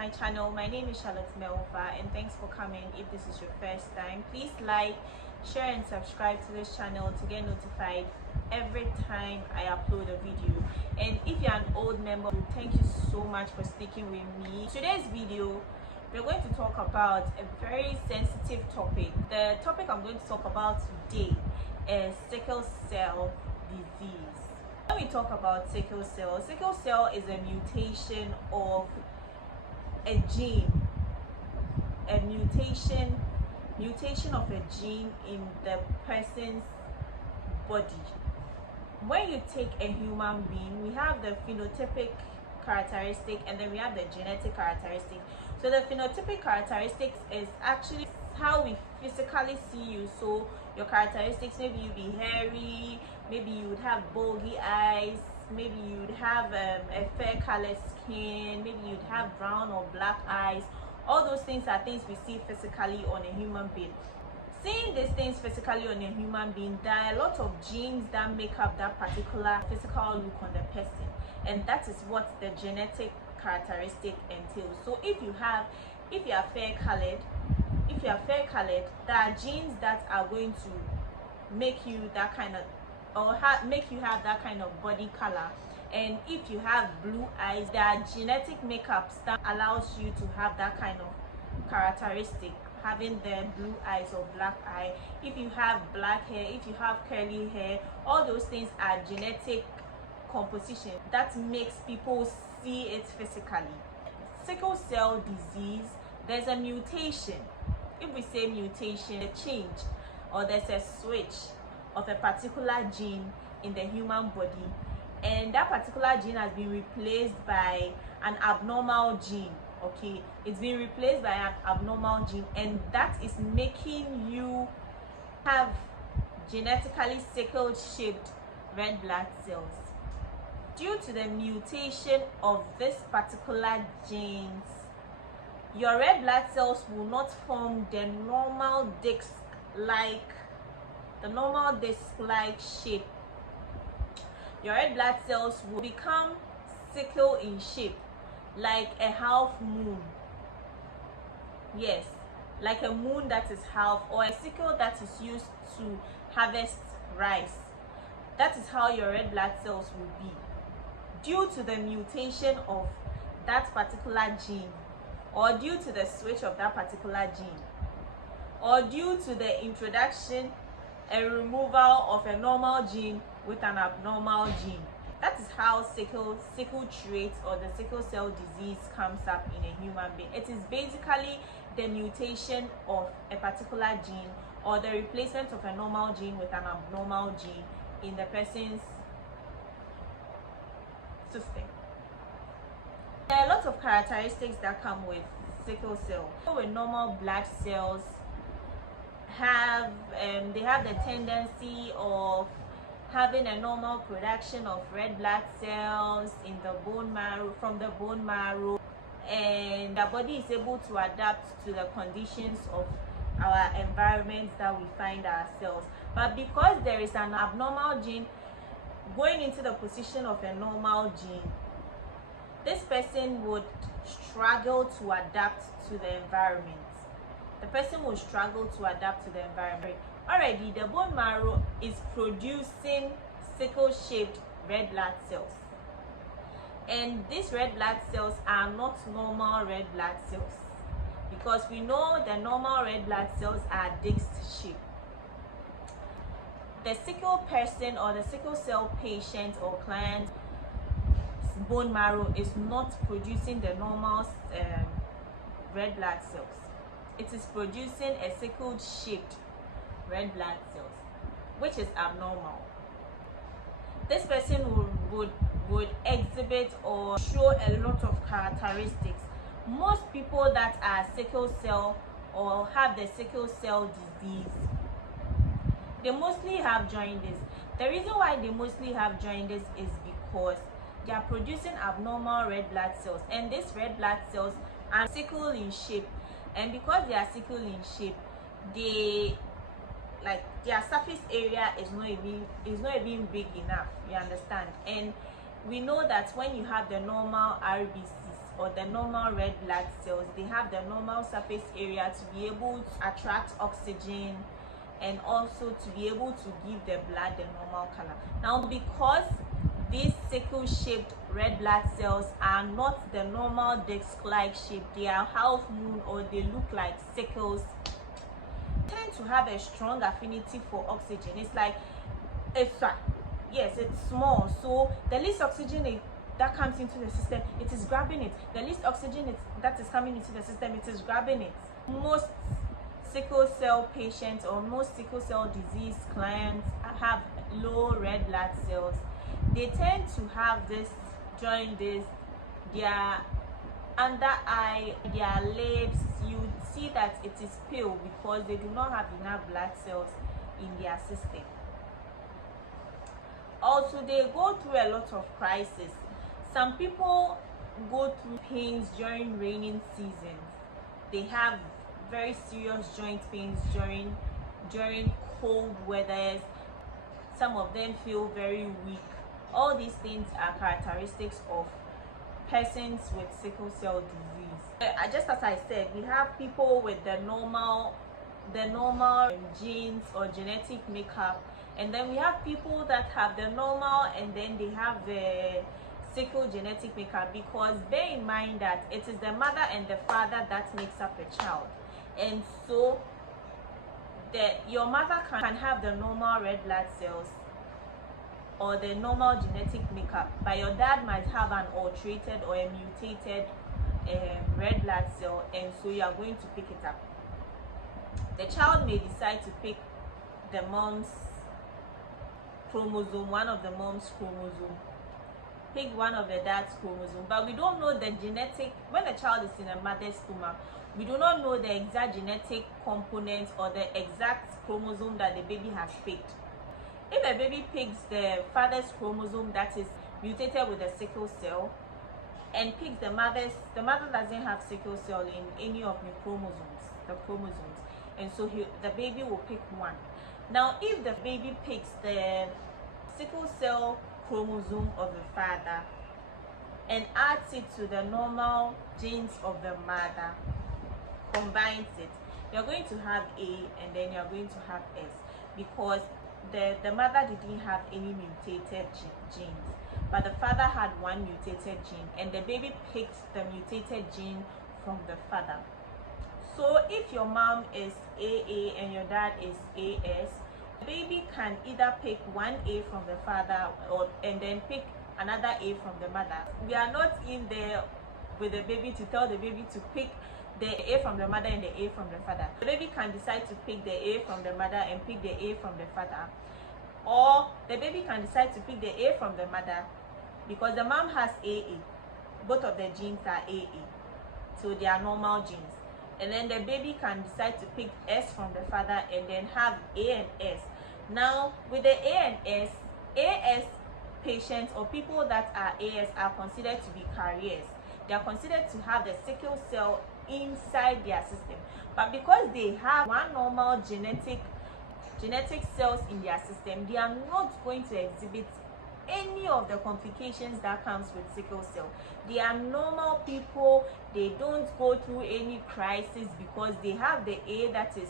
my channel. My name is Charlotte Melfa, and thanks for coming. If this is your first time, please like, share and subscribe to this channel to get notified every time I upload a video. And if you're an old member, thank you so much for sticking with me. Today's video, we're going to talk about a very sensitive topic. The topic I'm going to talk about today is sickle cell disease. When we talk about sickle cell is a mutation of a gene, a mutation of a gene in the person's body. When you take a human being, we have the phenotypic characteristic and then we have the genetic characteristic. So the phenotypic characteristics is actually how we physically see you. So your characteristics, maybe you'd be hairy, maybe you would have bulgy eyes, maybe you would have a fair colored skin, maybe you'd have brown or black eyes. All those things are things we see physically on a human being. Seeing these things physically on a human being, there are a lot of genes that make up that particular physical look on the person, and that is what the genetic characteristic entails. So if you are fair colored, there are genes that are going to make you that kind of, or make you have that kind of body color. And if you have blue eyes, there are genetic makeups that allows you to have that kind of characteristic, having the blue eyes or black eye. If you have black hair, if you have curly hair, all those things are genetic composition that makes people see it physically. Sickle cell disease, there's a mutation. If we say mutation, a change, or there's a switch of a particular gene in the human body, and that particular gene has been replaced by an abnormal gene. Okay, it's been replaced by an abnormal gene, and that is making you have genetically sickle shaped red blood cells. Due to the mutation of this particular genes, your red blood cells will not form the normal disc-like shape. Your red blood cells will become sickle in shape, like a half moon. Yes, like a moon that is half, or a sickle that is used to harvest rice. That is how your red blood cells will be. Due to the mutation of that particular gene, or due to the switch of that particular gene, or due to the introduction and removal of a normal gene with an abnormal gene. That is how sickle trait or the sickle cell disease comes up in a human being. It is basically the mutation of a particular gene, or the replacement of a normal gene with an abnormal gene in the person's system. There are a lot of characteristics that come with sickle cell. With normal blood cells, they have the tendency of having a normal production of red blood cells in the bone marrow, from the bone marrow, and the body is able to adapt to the conditions of our environment that we find ourselves. But because there is an abnormal gene going into the position of a normal gene, this person would struggle to adapt to the environment. The person will struggle to adapt to the environment. Already, the bone marrow is producing sickle-shaped red blood cells. And these red blood cells are not normal red blood cells, because we know the normal red blood cells are disc-shaped. The sickle person or the sickle cell patient or client's bone marrow is not producing the normal red blood cells. It is producing a sickle-shaped red blood cells, which is abnormal. This person would exhibit or show a lot of characteristics. Most people that are sickle cell or have the sickle cell disease, they mostly have jaundice. The reason why they mostly have jaundice is because they are producing abnormal red blood cells, and these red blood cells are sickle in shape, and because they are sickle in shape, their surface area is not even big enough, you understand. And we know that when you have the normal RBCs, or the normal red blood cells, they have the normal surface area to be able to attract oxygen and also to be able to give the blood the normal color. Now, because these sickle-shaped red blood cells are not the normal disc-like shape, they are half moon or they look like sickles, tend to have a strong affinity for oxygen. It's like it's small, so the least oxygen that comes into the system, it is grabbing it. The least oxygen that is coming into the system, it is grabbing it. Most sickle cell patients or most sickle cell disease clients have low red blood cells. They tend to have this during this, their under eye, their lips, you see that it is pale because they do not have enough blood cells in their system. Also, they go through a lot of crises. Some people go through pains during raining seasons. They have very serious joint pains during cold weathers. Some of them feel very weak. All these things are characteristics of persons with sickle cell disease. Just as I said, we have people with the normal genes or genetic makeup, and then we have people that have the normal and then they have the sickle genetic makeup, because bear in mind that it is the mother and the father that makes up a child. And so your mother can have the normal red blood cells or the normal genetic makeup, but your dad might have an alterated or a mutated red blood cell, and so you are going to pick it up. The child may decide to pick the mom's chromosome, one of the mom's chromosome, pick one of the dad's chromosome, but we don't know the genetic. When the child is in a mother's stomach, we do not know the exact genetic components or the exact chromosome that the baby has picked. If a baby picks the father's chromosome that is mutated with a sickle cell and picks the mother doesn't have sickle cell in any of the chromosomes, and so the baby will pick one. Now, if the baby picks the sickle cell chromosome of the father and adds it to the normal genes of the mother, combines it, you're going to have A and then you're going to have S, because the mother didn't have any mutated genes, but the father had one mutated gene, and the baby picked the mutated gene from the father. So if your mom is AA and your dad is AS, the baby can either pick one A from the father and then pick another A from the mother. We are not in there with the baby to tell the baby to pick the A from the mother and the A from the father. The baby can decide to pick the A from the mother and pick the A from the father, or the baby can decide to pick the A from the mother because the mom has AA. Both of the genes are AA, so they are normal genes. And then the baby can decide to pick S from the father and then have A and S. Now, with the A and S, AS patients or people that are AS are considered to be carriers. They are considered to have the sickle cell inside their system, but because they have one normal genetic cells in their system, they are not going to exhibit any of the complications that comes with sickle cell. They are normal people. They don't go through any crisis because they have the A that is,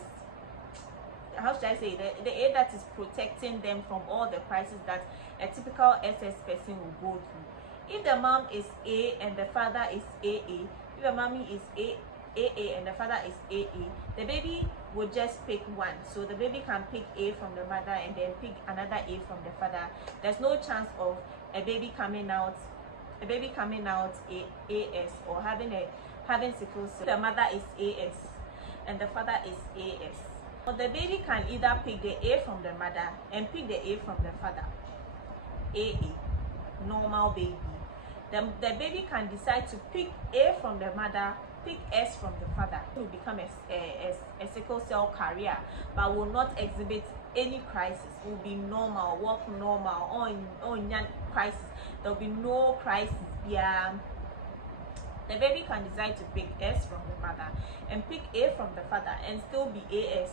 how should I say, the A that is protecting them from all the crises that a typical SS person will go through. If the mom is A and the father is AA, if the mommy is AA and the father is AA, the baby will just pick one. So the baby can pick A from the mother and then pick another A from the father. There's no chance of a baby coming out AS or having sickle cell. The mother is AS and the father is AS. So the baby can either pick the A from the mother and pick the A from the father. AA, normal baby. The baby can decide to pick A from the mother, pick S from the father. It will become a sickle cell carrier, but will not exhibit any crisis. Will be normal, walk normal, on crisis. There will be no crisis. Yeah. The baby can decide to pick S from the mother and pick A from the father and still be AS,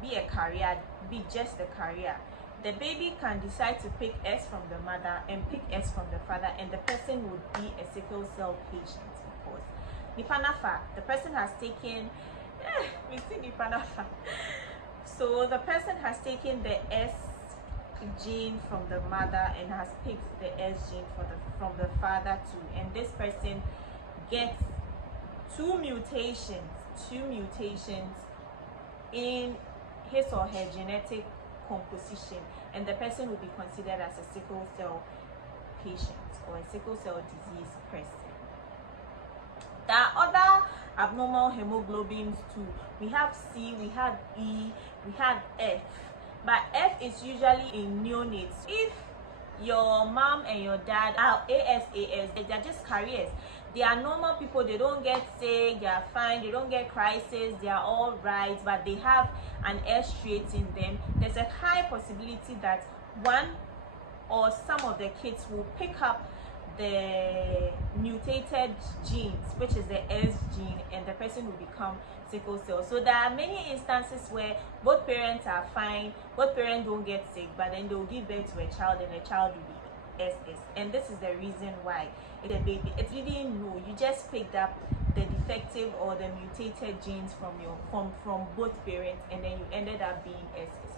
be a carrier, be just a carrier. The baby can decide to pick S from the mother and pick S from the father, and the person would be a sickle cell patient. Nipanafa, the person has taken we see Nipanafa. So the person has taken the S gene from the mother and has picked the S gene from the father too, and this person gets two mutations in his or her genetic composition, and the person will be considered as a sickle cell patient or a sickle cell disease person. There are other abnormal hemoglobins too. We have C, we have E, we have F, but F is usually in neonates. If your mom and your dad are ASAS, they're just carriers. They are normal people, they don't get sick, they are fine, they don't get crisis, they are all right, but they have an S trait in them. There's a high possibility that one or some of the kids will pick up the mutated genes, which is the S gene, and the person will become sickle cell. So there are many instances where both parents are fine, both parents don't get sick, but then they'll give birth to a child and the child will be SS. And this is the reason why it's a baby. It's really no, you just picked up the defective or the mutated genes from both parents, and then you ended up being SS.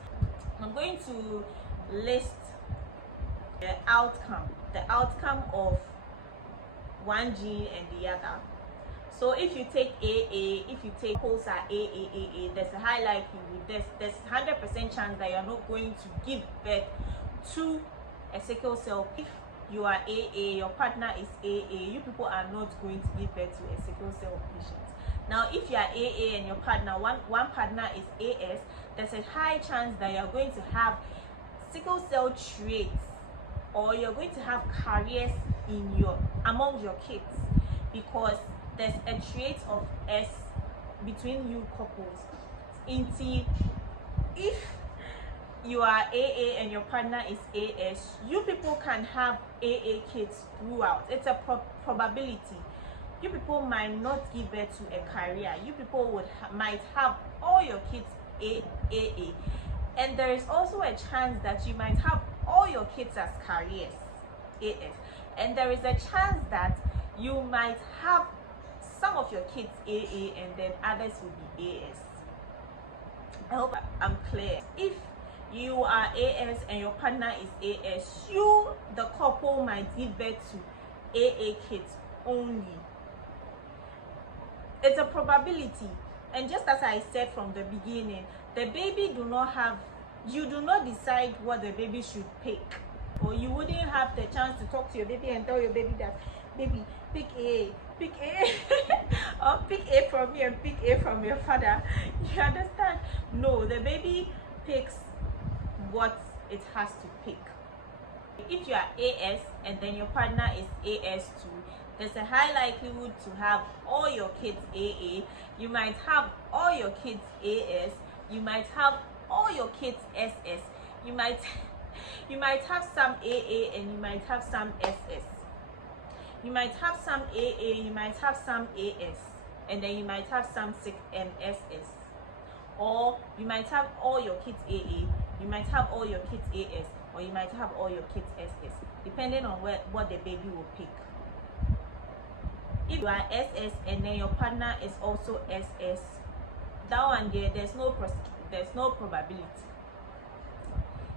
I'm going to list the outcome of one gene and the other. So if you take AA, if you take couples are AAAA, there's a high likelihood, there's 100% chance that you're not going to give birth to a sickle cell. If you are AA, your partner is AA, you people are not going to give birth to a sickle cell patient. Now, if you are AA and your partner, one partner is AS, there's a high chance that you're going to have sickle cell traits, or you're going to have carriers among your kids, because there's a trait of S between you couples. If you are AA and your partner is AS, you people can have AA kids throughout. It's a probability. You people might not give birth to a carrier. You people might have all your kids AA, and there is also a chance that you might have all your kids as carriers, AS, and there is a chance that you might have some of your kids AA and then others will be AS. I hope I'm clear. If you are AS and your partner is AS, you, the couple, might give birth to AA kids only. It's a probability, and just as I said from the beginning, the baby you do not decide what the baby should pick, or you wouldn't have the chance to talk to your baby and tell your baby that, baby, pick A or pick A from me and pick A from your father. You understand? No, the baby picks what it has to pick. If you are AS and then your partner is AS too, there's a high likelihood to have all your kids AA. You might have all your kids AS. You might have all your kids SS. You might have some AA and you might have some SS. You might have some AA, you might have some AS, and then you might have some SS. Or you might have all your kids AA, you might have all your kids AS, or you might have all your kids SS, depending on what the baby will pick. If you are SS and then your partner is also SS, that one there, there's no probability.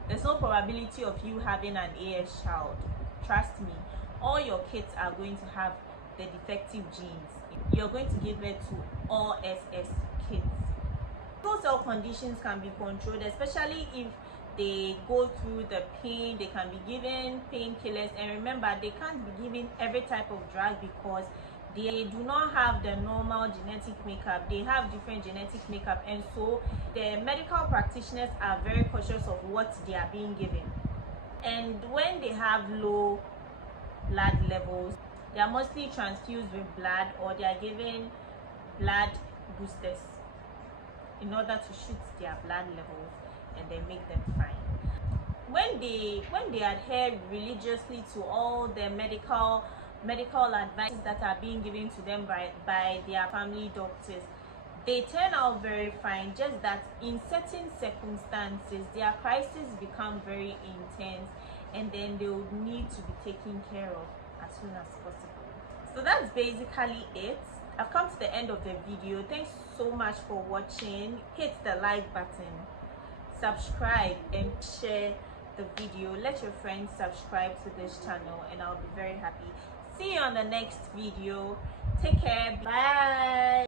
There's no probability of you having an AS child. Trust me, all your kids are going to have the defective genes. You're going to give birth to all SS kids. Sickle cell conditions can be controlled, especially if they go through the pain. They can be given painkillers, and remember, they can't be given every type of drug because they do not have the normal genetic makeup. They have different genetic makeup, and so the medical practitioners are very cautious of what they are being given. And when they have low blood levels, they are mostly transfused with blood, or they are given blood boosters in order to shoot their blood levels and then make them fine. When they adhere religiously to all the medical advices that are being given to them by their family doctors, they turn out very fine. Just that in certain circumstances, their crises become very intense, and then they would need to be taken care of as soon as possible. So that's basically it. I've come to the end of the video. Thanks so much for watching. Hit the like button, subscribe, and share the video. Let your friends subscribe to this channel, and I'll be very happy. See you on the next video. Take care. Bye.